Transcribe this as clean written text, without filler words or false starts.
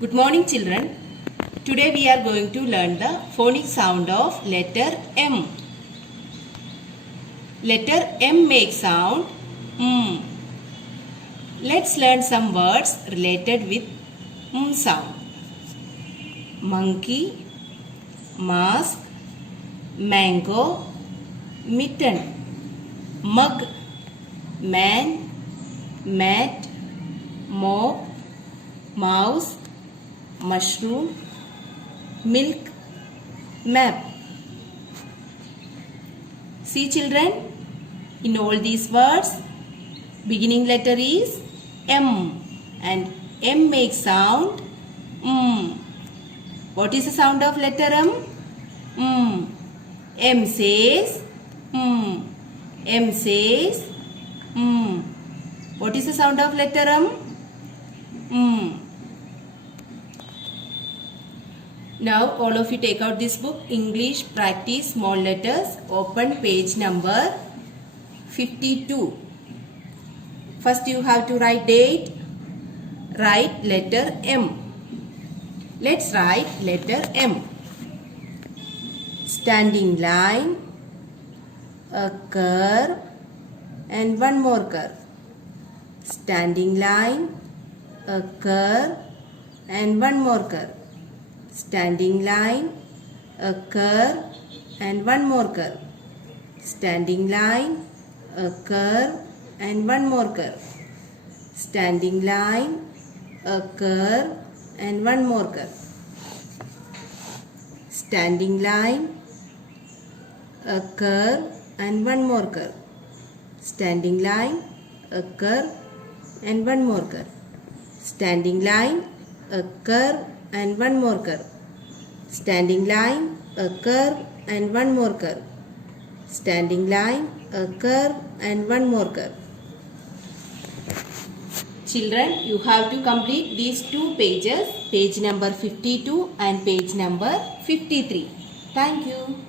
Good morning, children. Today we are going to learn the phonic sound of letter M. Letter M makes sound M. Let's learn some words related with M sound. Monkey, mask, mango, mitten, mug, man, mat, mop, mouse, mushroom, milk, map. See children, in all these words, beginning letter is M and M makes sound M. What is the sound of letter M? M. M says M. M says M. What is the sound of letter M? M. Now all of you take out this book, English Practice Small Letters. Open page number 52. First you have to write date. Write letter M. Let's write letter M. Standing line, a curve and one more curve. Standing line, a curve and one more curve. Standing line, a curve and one more curve. Standing line, a curve and one more curve. Standing line, a curve and one more curve. Standing line, a curve and one more curve. Standing line, a curve and one more curve. Standing line, a curve and one more curve. Standing line, a curve and one more curve. Standing line, a curve and one more curve. Children, you have to complete these two pages, page number 52 and page number 53. Thank you.